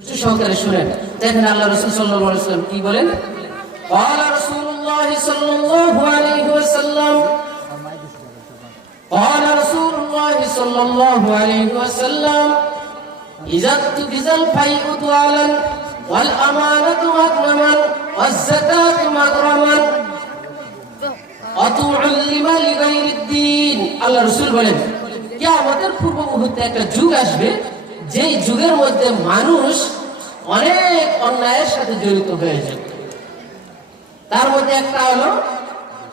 একটু সহকারে শুনেন দেখেন আল্লাহ রসুল সাল্লাম কি বলেন قال رسول الله صلى الله عليه وسلم قال رسول الله صلى الله عليه وسلم إذا اتخذ الفيء طوالا والأمانة مغرما والزكاة مغرما অতুল্লিমা লিগাইরিদ দ্বীন আল্লাহ রাসূল বলেন কিয়ামতের পূর্ব মুহূর্তে একটা যুগ আসবে যেই যুগের মধ্যে মানুষ অনেক অন্যায়ের সাথে জড়িত হয়ে যাবে তার মধ্যে একটা হলো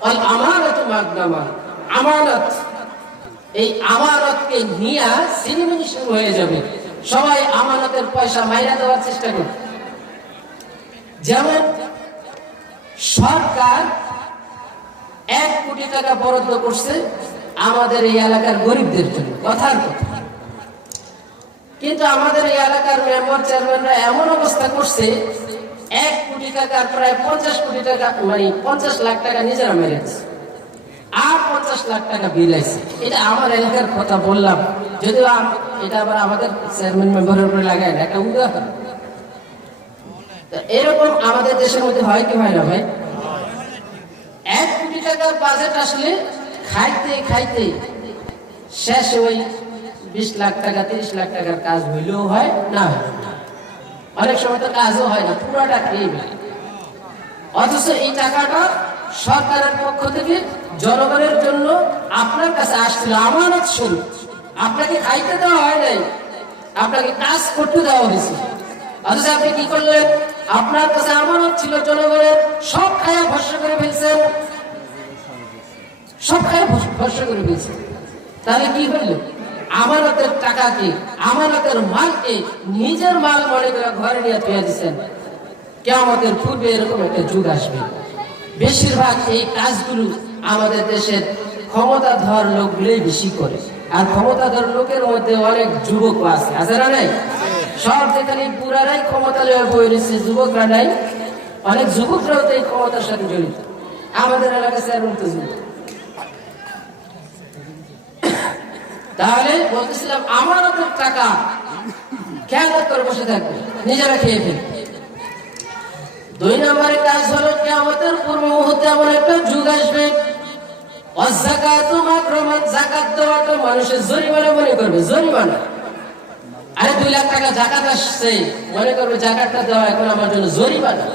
অল আমানত মাগনামা আমানত। এই আমানতকে নিয়ে সিনেমিনি শুরু হয়ে যাবে। সবাই আমানতের পয়সা মাইরা দেওয়ার চেষ্টা করবে। যেমন সরকার এক কোটি টাকা বরাদ্দ করছে আমাদের এই এলাকার গরিবদের জন্য। কথার কথা। কিন্তু আমাদের এই এলাকার মেম্বার চেয়ারম্যানরা এমন অবস্থা করছে, এক কোটি টাকার প্রায় পঞ্চাশ কোটি টাকা মানে পঞ্চাশ লাখ টাকা নিজেরা মেরেছে আর পঞ্চাশ লাখ টাকা বিলাইছে এটা আমার এলাকার কথা বললাম। যদিও এটা আবার আমাদের চেয়ারম্যান মেম্বারের উপরে লাগায় না, একটা উদাহরণ। এরকম আমাদের দেশের মধ্যে হয় কি হয় না ভাই? এক কোটি টাকার বাজেট আসলে খাইতে খাইতে শেষ ওই বিশ লাখ টাকা, তিরিশ লাখ টাকার কাজ হইলেও হয়, না হইলেও হয়। অনেক সময় তো কাজও হয় না, পুরোটা খেয়ে ফেলে। অথচ এই টাকাটা সরকারের পক্ষ থেকে জনগণের জন্য আপনার কাছে আসছিল, আমানত স্বরূপ। আপনাকে খাইতে দেওয়া হয় নাই, আপনাকে কাজ করতে দেওয়া হয়েছে। অথচ আপনি কি করলেন? আপনার কাছে আমানত ছিল, জনগণের সব খায়া ভরসা করে ফেলছেন। সব খায়া ভরসা করে ফেলছেন। তাহলে কি হইল? আমানতের টাকাকে আমানতের মালকে নিজের মাল মনে করে ঘরে নিয়ে তুলে দিচ্ছেন কেমতের পূর্বে এরকম একটা যুগ আসবে। বেশিরভাগ এই কাজগুলো আমাদের দেশের ক্ষমতাধর লোকগুলোই বেশি করে। আর ক্ষমতাধর লোকের মধ্যে অনেক যুবক আছে। আছে না নাই? সব যেখানে পুরারাই ক্ষমতা লয়ে বই রয়েছে যুবকরা নাই। অনেক যুবকরাও তো এই ক্ষমতার সাথে জড়িত। আমাদের এলাকায় চেয়ারম্যান তো যুবক তাহলে বলতেছিলাম আমানতের টাকা খেয়াল করে বসে থাকবে, নিজেরা খেয়ে ফেলবে দুই নম্বরের কাজ হলো কিয়ামতের পূর্ব মুহূর্তে এমন একটা যুগ আসবে। মানুষের জরিমানা মনে করবে, জরিমানা। আরে দুই লাখ টাকা আসছে, মনে করবে দেওয়া আমার জন্য জরিমানা।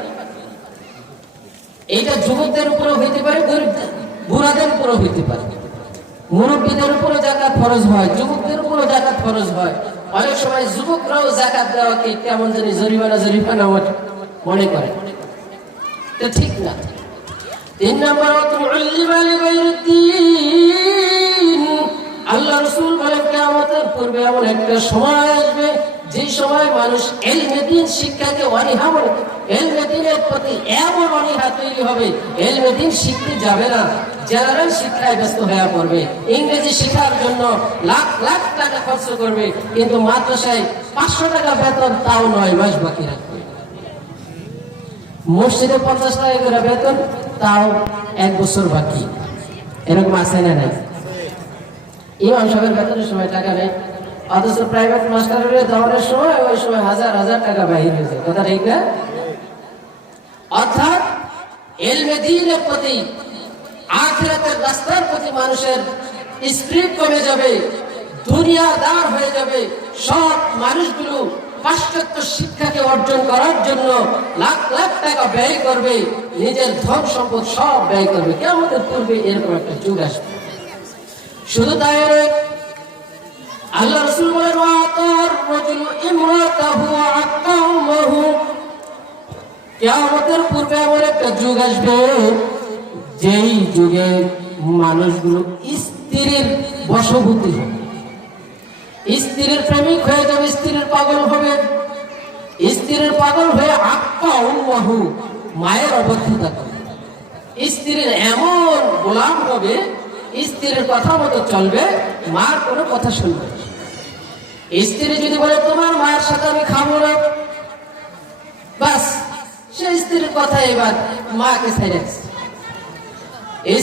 পারে বুড়াদের উপরে হইতে পারে। মুরব্বীদের উপরে জাকাত ফরজ হয়, যুবকদের উপরে জাকাত ফরজ হয়। অনেক সময় যুবকরাও জাকাত দেওয়াকে কেমন জানি জরিমানা জরিমানা মনে- করে। তো ঠিক না। তিন নম্বর। আল্লাহ রসুল বলেন কেমন পূর্বে এমন একটা সময় যে সময় মানুষ এলমে দিন শিক্ষাকে অনীহা মনে এলমে দিনের প্রতি এমন অনীহা তৈরি হবে এলমে দিন শিখতে যাবে না। জেনারেল শিক্ষায় ব্যস্ত হয়ে পড়বে, ইংরেজি শেখার জন্য লাখ লাখ টাকা খরচ করবে, কিন্তু মাদ্রাসায় পাঁচশো টাকা বেতন তাও নয় মাস বাকি রাখবে। মসজিদে পঞ্চাশ টাকা করে বেতন, তাও এক বছর বাকি। এরকম আছে না নাই? ইমাম সাহেবের বেতনের সময় টাকা নেই। অথচ প্রাইভেট মাস্টারের দেওয়ার সময় ওই সময় হাজার হাজার টাকা বাহির হয়েছে কথা ঠিক না? অর্থাৎ এলমে দিনের প্রতি, আখিরাতের রাস্তার প্রতি মানুষের স্পিরিট কমে যাবে দুনিয়াদার হয়ে যাবে সব মানুষগুলো পাশ্চাত্য শিক্ষাকে অর্জন করার জন্য লাখ লাখ টাকা ব্যয় করবে, নিজের ধন সম্পদ সব ব্যয় করবে, কেমন পূর্বে এরকম একটা যুগ আসবে। শুধু তাই পূর্বে একটা যুগ আসবে, যেই মানুষগুলো প্রেমিক হয়ে যাবে, স্ত্রীর পাগল হবে। পাগল হয়ে মায়ের অবদ্ধতা করবে স্ত্রীর এমন গোলাম হবে, স্ত্রীর কথা মতো চলবে, মার কোনো কথা শুনবে। স্ত্রী যদি বলে, তোমার মায়ের সাথে আমি খাব বাস, সে স্ত্রীর কথা এবার মাকে ছেড়ে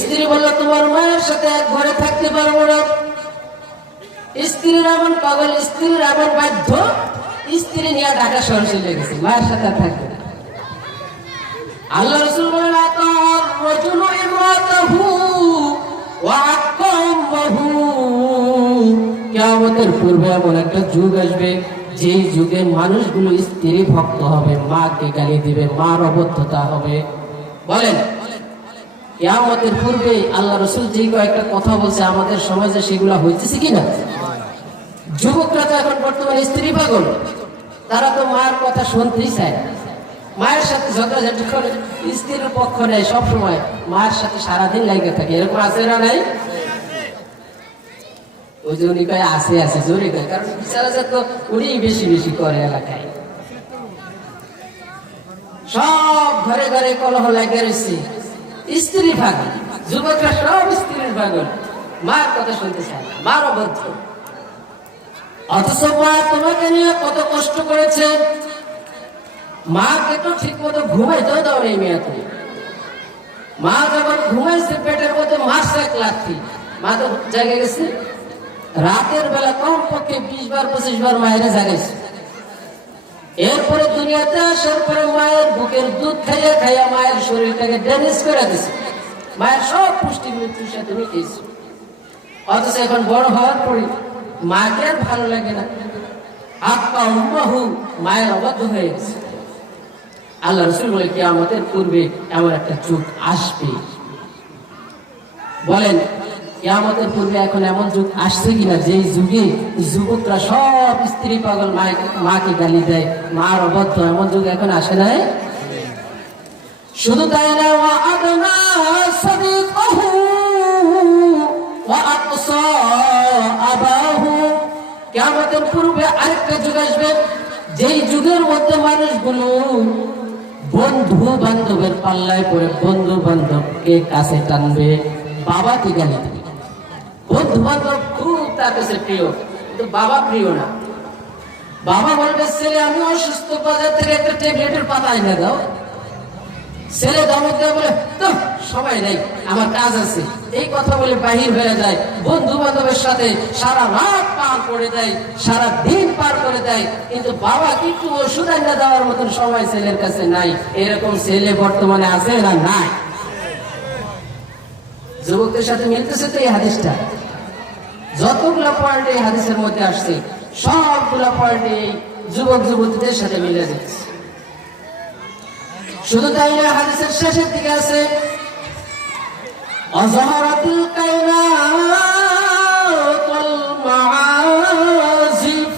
স্ত্রী বলল, তোমার মায়ের সাথে এক ঘরে থাকতে পারব না। স্ত্রীর এমন পাগল, স্ত্রীর এমন বাধ্য, স্ত্রী নিয়ে ঢাকা শহর মায়ের সাথে থাকবে আল্লাহ রসুল কিয়ামতের পূর্বে এমন একটা যুগ আসবে, যেই যুগে মানুষগুলো স্ত্রী ভক্ত হবে, মাকে গালি দিবে, মার অবদ্ধতা হবে। বলেন, কিয়ামতের পূর্বে আল্লাহ রসুল যে কয়েকটা কথা বলছে, আমাদের সমাজে সেগুলো হইতেছে কিনা? যুবকরা তো এখন বর্তমানে স্ত্রী পাগল। তারা তো মায়ের কথা শুনতেই চায়। মায়ের সাথে ঝগড়াঝাটি করে স্ত্রীর পক্ষ নেয় সবসময়। মায়ের সাথে সারাদিন লাগে থাকে। এরকম আছে না নাই? ওই যে উনি কয়, আছে আছে, জোরে কয়। কারণ বিচারা যায় তো উনি বেশি বেশি করে এলাকায়। সব ঘরে ঘরে কলহ লাগে রয়েছে। স্ত্রী পাগল, যুবকরা সব স্ত্রীর পাগল। মার কথা শুনতে চায় না, মার অবদ্ধ অথচ মা তোমাকে নিয়ে কত কষ্ট করেছে। মাকে তো ঠিক মতো ঘুমাইতেও দাও নেই মেয়ে তুমি মা যখন ঘুমাইছে, পেটের মধ্যে মাস এক লাথি। মা তো জাগে গেছে। রাতের বেলা কম পক্ষে বিশ বার, পঁচিশ বার মায়ের জাগাইছে এরপরে দুনিয়াতে আসার পরে মায়ের বুকের দুধ খাইয়া খাইয়া মায়ের শরীরটাকে ড্যামেজ করে দিছে। মায়ের সব পুষ্টি মৃত্যুর সাথে মিটিয়েছে অথচ এখন বড় হওয়ার পরে মাকে আর ভালো লাগে না। আত্মা উম্মাহু মায়ের অবাধ্য হয়ে গেছে। আল্লাহ রসুল বলে কি আমাদের পূর্বে এমন একটা যুগ আসবে। বলেন কিয়ামতের পূর্বে এখন এমন যুগ আসছে কিনা, যেই যুগে যুবকরা সব স্ত্রী পাগল মাকে গালি দেয়, মার অবদ্ধ, এমন যুগ এখন আসে নাই? শুধু তাই না কিয়ামতের পূর্বে আরেকটা যুগ আসবে, যেই যুগের মধ্যে মানুষগুলো বন্ধু বান্ধবের পাল্লায় পড়ে, বন্ধু বান্ধবকে কাছে টানবে, বাবাকে গালি দেবে। বন্ধু বান্ধব খুব তার কাছে প্রিয়, কিন্তু বাবা প্রিয় না। বাবা বলবে, ছেলে, আমি অসুস্থ, বাজার একটা ট্যাবলেটের পাতা এনে দাও। ছেলে ধমক বলে তো সময় নেই, আমার কাজ আছে। এই কথা বলে বাহির হয়ে যায়। বন্ধু বান্ধবের সাথে সারা রাত পার করে দেয়, সারা দিন পার করে দেয়, কিন্তু বাবা কিন্তু ওষুধ এনে দেওয়ার মতন সময় ছেলের কাছে নাই। এরকম ছেলে বর্তমানে আছে না নাই? যুবকদের সাথে মিলতেছে তো এই হাদিসটা। যতগুলো পয়েন্ট এই হাদিসের মধ্যে আসছে, সবগুলো পয়েন্ট এই যুবক যুবতীদের সাথে মিলে যাচ্ছে। শুধু তাই না, হাদিসের শেষের দিকে আছে, অজহরাতুল কায়নাত ওয়াল মাআজিফ।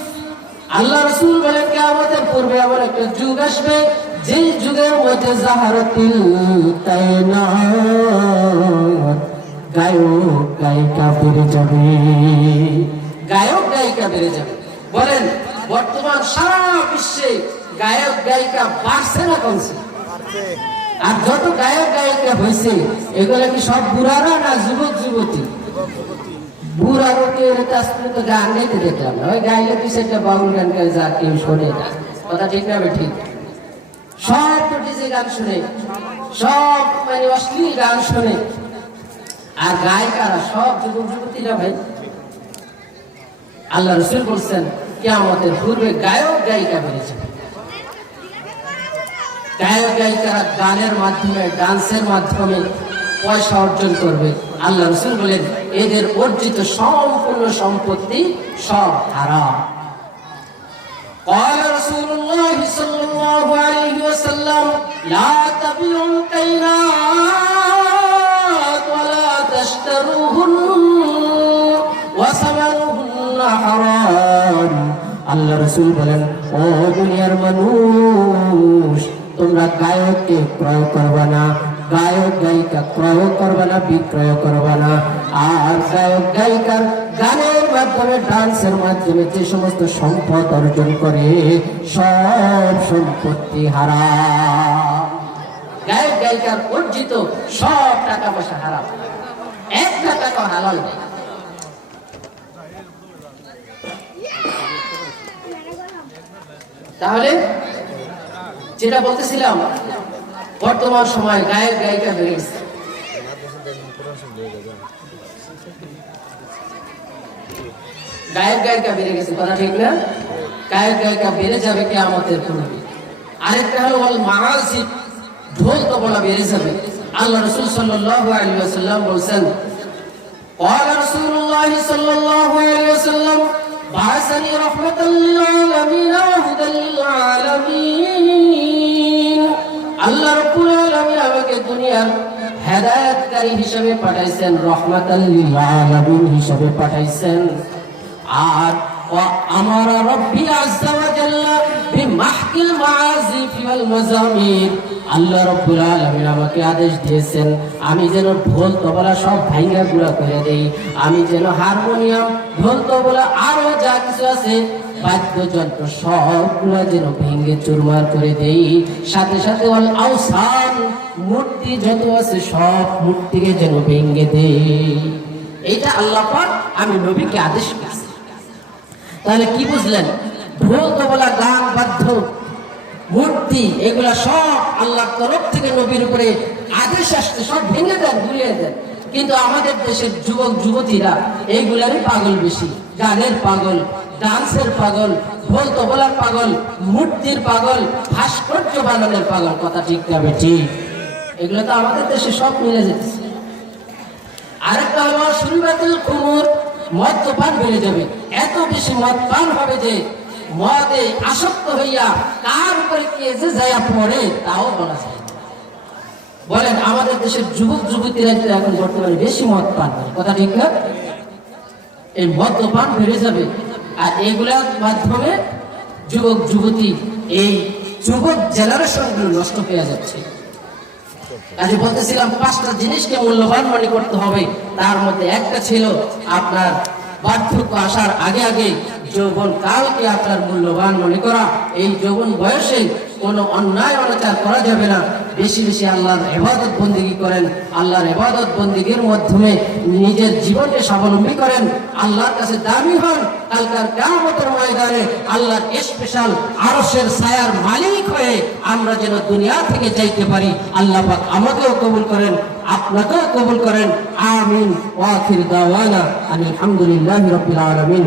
আল্লাহ রাসূল বলেন, কিয়ামতের পূর্বে এমন একটা যুগ আসবে, যেই যুগের মধ্যে জাহারাতুল কায়নাত গায়ক, গায়িকা বেড়ে যাবে। গায়ক, গায়িকা বেড়ে যাবে। বলেন, বর্তমান সারা বিশ্বে গায়ক, গায়িকা বাড়ছে না কমছে? আর যত গায়ক, গায়িকা হয়েছে, এগুলো কি সব বুড়ারা না যুবক, যুবতী? গান বাউল যা কেউ শোনে না? কথা ঠিক সব ডিজে সব মানে অশ্লীল গান শুনে। আর গায়িকারা সব যুবক যুবতীরা ভাই আল্লাহ রসুল বলছেন কেমতের পূর্বে গায়ক গায়িকা বেড়েছে গায়ক গায়িকারা গানের মাধ্যমে ডান্সের মাধ্যমে পয়সা অর্জন করবে আল্লাহ রসুল বলেন এদের অর্জিত সম্পূর্ণ সম্পত্তি সব হারাম قال رسول الله صلى الله عليه وسلم لا تبيعوا الكينات আল্লাহ রসুল বলেন, ও দুনিয়ার মানুষ, তোমরা গায়ককে ক্রয় করবা না, গায়ক গায়িকা ক্রয় করবে না, বিক্রয় করবে না। আর গায়ক গায়িকার গানের মাধ্যমে, ডান্সের মাধ্যমে যে সমস্ত সম্পদ অর্জন করে, সব সম্পত্তি হারা গায়ক গায়িকার অর্জিত সব টাকা পয়সা হারাম। একটা টাকা হালাল নেই। তাহলে যেটা বলতেছিলাম বর্তমান সময় গায়ক গায়িকা বেড়ে গেছে গায়ক গায়িকা বেড়ে গেছে কথা ঠিক না গায়ে গায়িকা বেড়ে যাবে কে আমাদের পূর্বে আরেকটা হলো বল মাহাসি ঢোল তবলা বেড়ে যাবে আল্লাহ রসুল সাল্লাল্লাহু আলাইহি ওয়াসাল্লাম বলছেন قال رسول الله صلى الله عليه وسلم بعثني رحمة للعالمين وهدى للعالمين আল্লাহ রাব্বুল আলামিন আমাকে দুনিয়ার হেদায়েতকারী হিসেবে পাঠাইছেন রহমাতাল লিল আলামিন হিসেবে পাঠাইছেন আর আমার রব্বি আজ্জা ওয়া জাল্লা বিমাহকিল মাআজিফ ওয়াল মাজামির আল্লাহ রাব্বুল আলামিন আমাকে আদেশ দিয়েছেন, আমি যেন ঢোল তবলা সব ভাঙা গুড়া করে দেই। আমি যেন হারমোনিয়াম, ঢোল তবলা, আরও যা কিছু আছে, বাদ্যযন্ত্র সবগুলো যেন ভেঙে চুরমার করে দেই। সাথে সাথে অল আওসান, মূর্তি যত আছে সব মূর্তিকে যেন ভেঙে দেই। এটা আল্লাহ পাক, আমি নবীকে আদেশ করেছি তাহলে কি বুঝলেন? ঢোল তবলা, গান, বাদ্য মূর্তি, এগুলা সব আল্লাহর তরফ থেকে নবীর উপরে আদেশ আসছে, সব ভেঙে দেন ঘুরিয়ে দেন। কিন্তু আমাদের দেশের যুবক, যুবতীরা এইগুলারই পাগল বেশি। গানের পাগল, ডান্সের পাগল, ঢোল তবলার পাগল, মূর্তির পাগল, ভাস্কর্য বানানোর পাগল, কথা ঠিক যাবে ঠিক? এগুলো তো আমাদের দেশে সব মিলে যেতেছে আরেকটা হলো সুরিবাতুল কুমুর মদ্যপান বেড়ে যাবে। এত বেশি মদ পান হবে যে মদে আসক্ত হইয়া কার উপরে কে যে যাইয়া পড়ে, তাও বলা যায় বলেন, আমাদের দেশের যুবক, যুবতীরা তো এখন বর্তমানে বেশি মদ পান, কথা ঠিক না? এই মদ তো পান, বেড়ে যাবে। আর এগুলার মাধ্যমে যুবক, যুবতী এই যুবক জেনারেশনগুলো নষ্ট হয়ে যাচ্ছে। আজ বলতেছিলাম, পাঁচটা জিনিসকে মূল্যবান মনে করতে হবে। তার মধ্যে একটা ছিল আপনার বার্ধক্য আসার আগে আগে যৌবন কালকে আপনার মূল্যবান মনে করা। এই যৌবন বয়সে কোনো অন্যায় অনাচার করা যাবে না। বেশি বেশি আল্লাহর এবাদত বন্দিগি করেন। আল্লাহর এবাদত বন্দিগির মাধ্যমে নিজের জীবনকে স্বাবলম্বী করেন। আল্লাহর কাছে দামি হন। কালকার কেমতের ময়দানে আল্লাহর স্পেশাল আরশের ছায়ার মালিক হয়ে আমরা যেন দুনিয়া থেকে যাইতে পারি। আল্লাহ আমাকেও কবুল করেন। আপনাকেও কবুল করেন আমিন ওয়াখির দাওয়ানা আলহামদুলিল্লাহি রাব্বিল আলামিন